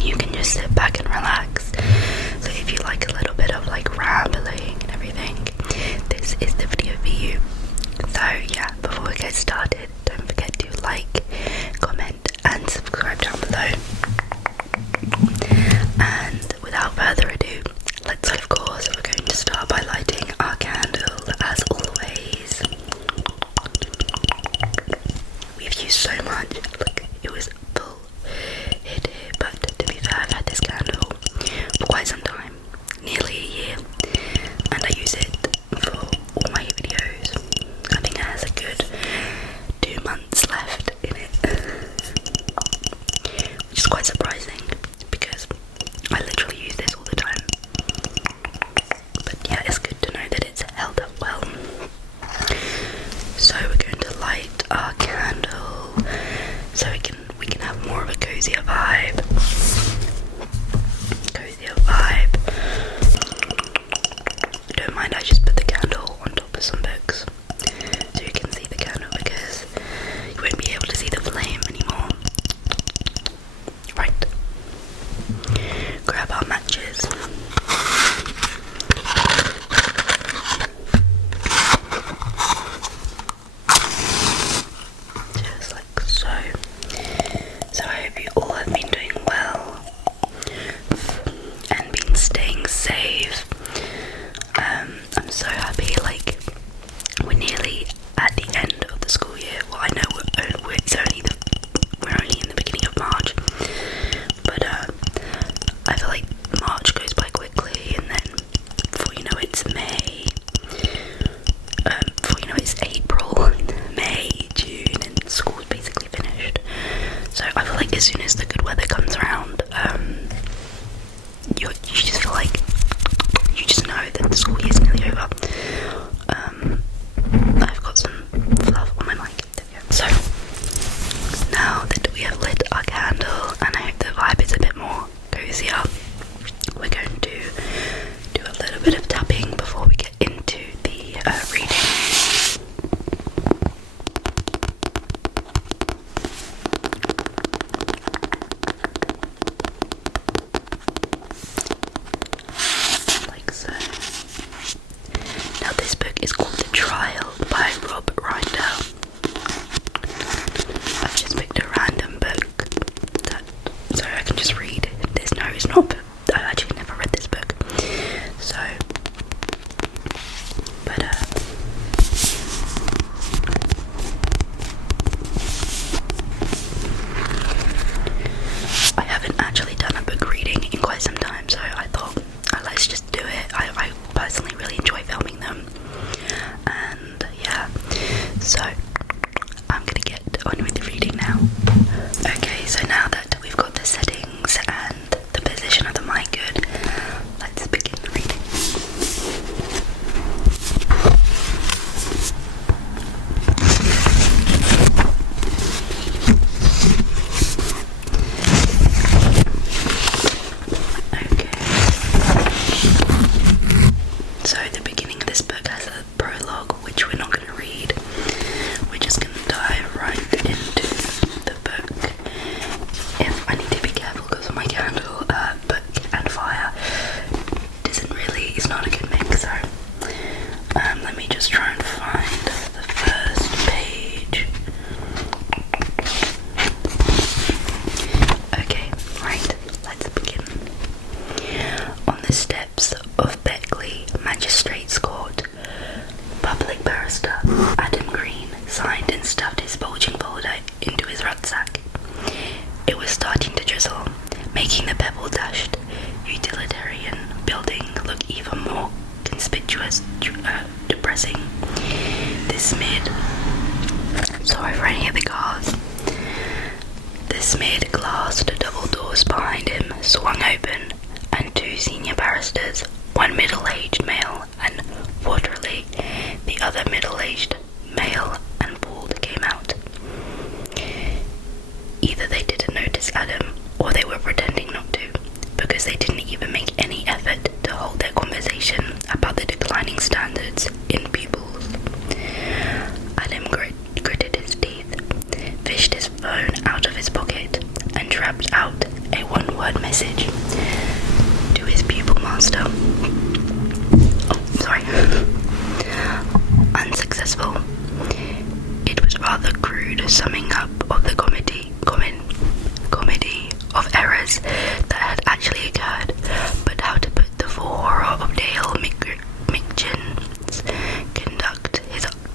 you can just sit back and relax. So if you like a little bit of like rambling and everything, this is the video for you. So yeah, before we get started, don't forget to like, comment and subscribe down below. And without further ado, let's of course, we're going to start by lighting our candle as always. We've used so much, look, it was full hit here, but to be fair, I've had this candle for quite some time, nearly a year, and I use it for all my videos. I think it has a good 2 months left in it, which is quite surprising because I literally use this all the time. But yeah, it's good to know that it's held up well. So we're going to light our candle so we can have more of a cozier vibe. Don't mind, I just put the candle on top of some books so you can see the candle because you won't be able to see the flame anymore. Right. Grab our matches. Just like so. So I hope you all have been doing well and been staying safe. I'm so happy, like, we're nearly at the end of the school year. Well, I know we're only in the beginning of March, but I feel like March goes by quickly, and then before you know it's May, before you know it's April, May, June, and school's basically finished. So I feel like as soon as the good weather comes around, you just feel like you just know that the school year's nearly over. I've got some fluff on my mic. So now that we have lit our candle and I hope the vibe is a bit more cozier, we're going to do a little bit of tapping before we get into the reading. Like so. Now this book is called The Trial by Rob Ryder. I've just picked a random book so I can just read. There's no, it's not, I've actually never read this book. So, but I haven't actually done a book reading in quite some time, so I thought, let's just do it. I personally really enjoy filming them, and yeah, so I'm gonna get on with the reading now. Okay, so now that we've got the settings and the position of the mic good, let's begin the reading. So the beginning of this book has a prologue, which we're not going to read. We're just going to dive right into the book. If I need to be careful because of my candle, book and fire it's not a good mix. So let me just try and find the first page. Okay, right, let's begin. On the steps of Beckley Magistrates Court, public barrister Adam Green signed and stuffed his bulging folder into his rucksack. It was starting to drizzle, making the pebble-dashed utilitarian building look even more conspicuous, depressing. Sorry for any of the cars. The smeared glass double doors behind him swung open, and two senior barristers, one middle-aged male and Waterley, the other middle-aged male and bald, came out. Either they didn't notice Adam, or they were pretending not to, because they didn't even make any effort to hold their conversation about the declining standards in pupils. Adam gritted his teeth, fished his phone out of his pocket, a one-word message to his pupil master. Unsuccessful. It was rather crude summing up of the comedy of errors that had actually occurred, but how to put the full horror of Dale McGinn's conduct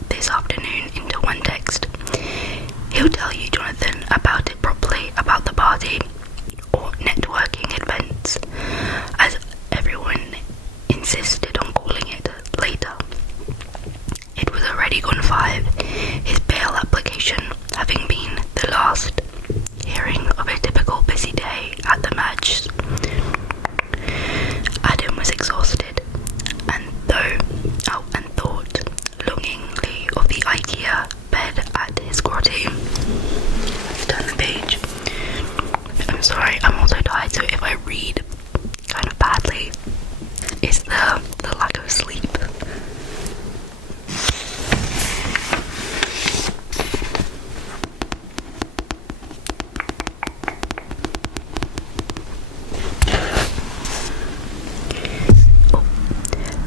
this afternoon into one text. He'll tell you, Jonathan, about it properly, about the party or networking events, as everyone insisted on calling it later. It was already gone 5, his bail application having been the last hearing of a typical busy day at the Madge. Adam was exhausted, and thought longingly of the IKEA bed at his grotty. Let's turn the page. I'm sorry, I'm also tired, so if I read kind of badly, it's the lack of sleep.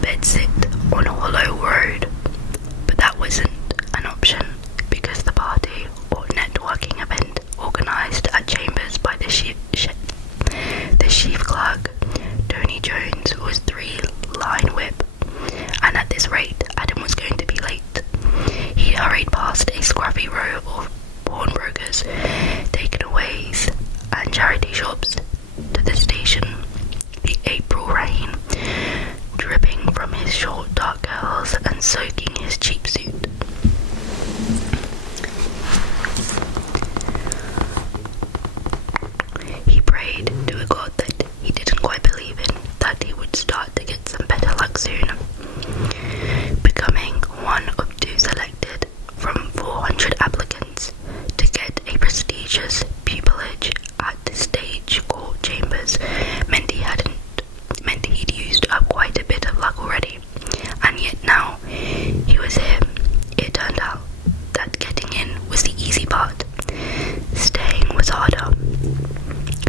Bedsit on a hollow road, but that wasn't an option because the party or networking event organised at Chambers by the chief clerk, Tony Jones, was 3-line whip, and at this rate Adam was going to be late. He hurried past a scruffy row of pawnbrokers, takeaways and charity shops to the station. The April rain dripping from his short dark curls and soaking his cheap suit. He prayed to a God that he didn't quite believe in, that he would start to get some better luck soon. Becoming one of 2 selected from 400 applicants to get a prestigious pupillage at the Stage Court Chambers meant he'd used up quite a bit of luck already, and yet now he was here. It turned out that getting in was the easy part. Staying was harder.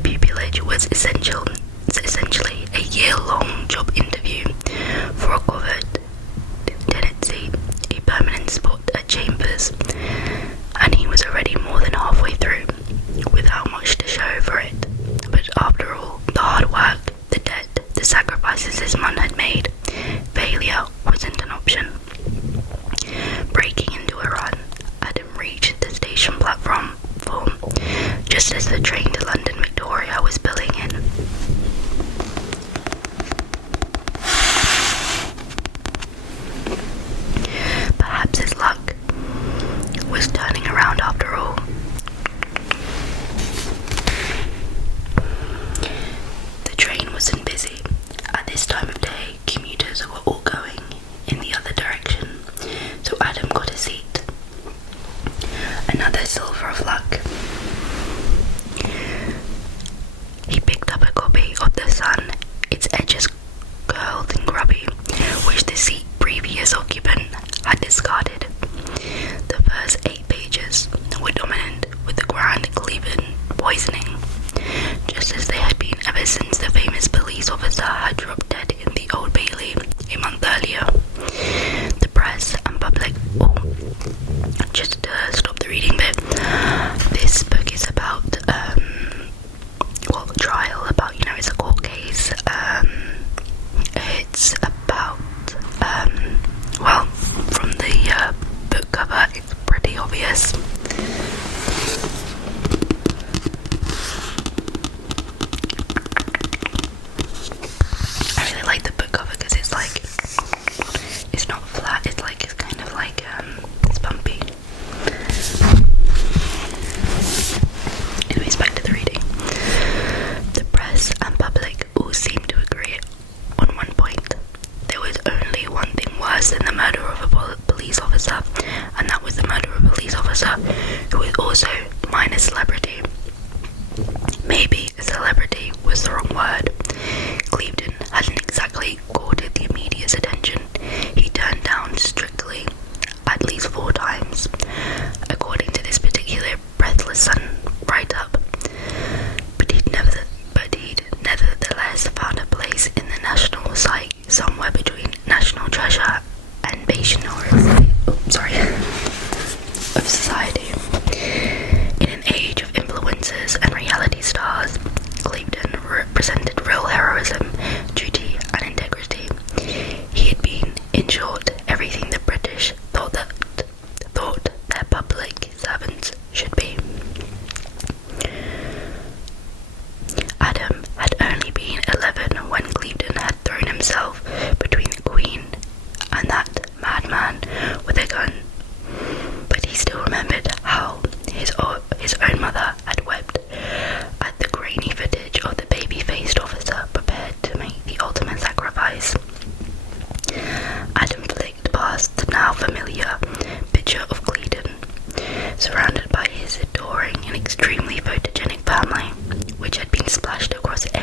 Pupillage was essentially a year-long job interview for a covered tenancy, a permanent spot at Chambers, and he was already more than halfway through, without much to show for it. But after all, the hard work, the debt, the sacrifices his mum had made, failure wasn't an option. Breaking into a run, Adam reached the station platform just as the train to London Victoria was pulling in. Perhaps his luck was turning around after all. The train wasn't busy. At this time of day, commuters were all going in the other direction, so Adam got a seat. Another silver of luck. He picked up a copy of The Sun, its edges curled and grubby, which the seat previous occupant had discarded. The first 8 pages were dominant with the grand Cleveland poisoning, just as they had been ever since the famous police officer had dropped dead in the Old Bailey a month earlier. The press and public, just to stop the reading bit, this book is about trial, about, it's a court case. It's about from the book cover it's pretty obvious. I really like the book cover because it's like, it's not flat, it's kind of like it's bumpy. Anyways, back to the reading. The press and public all seemed to agree on one point. There was only one thing worse than the murder of a police officer, and that was the murder of a police officer who was also minor celebrity. Maybe celebrity was the wrong word. Clevedon hadn't exactly courted the media's attention. He turned down strictly at least 4 times, according to this particular Breathless Sun write-up. But he'd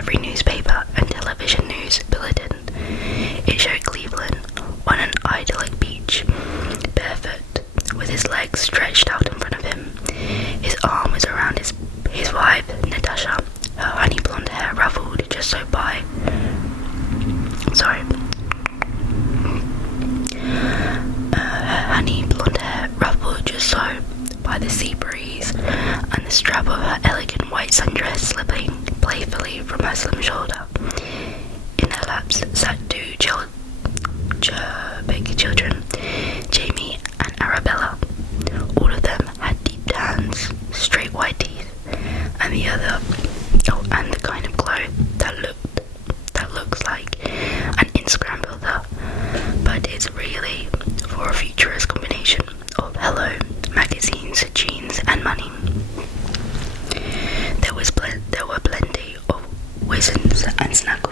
every newspaper and television news bulletin. It showed Cleveland on an idyllic beach, barefoot, with his legs stretched out in front of him. His arm was around his wife, Natasha, her honey blonde hair ruffled just so by. Her honey blonde hair ruffled just so by the sea breeze, and the strap of her elegant white sundress slipping playfully from her slim shoulder. In their laps sat two big children, Jamie and Arabella. All of them had deep tans, straight white teeth, and and the kind of glow that looks like an Instagram filter, but it's really for a futurist combination of Hello, magazines, jeans, and money. There were plenty of whizzings and snack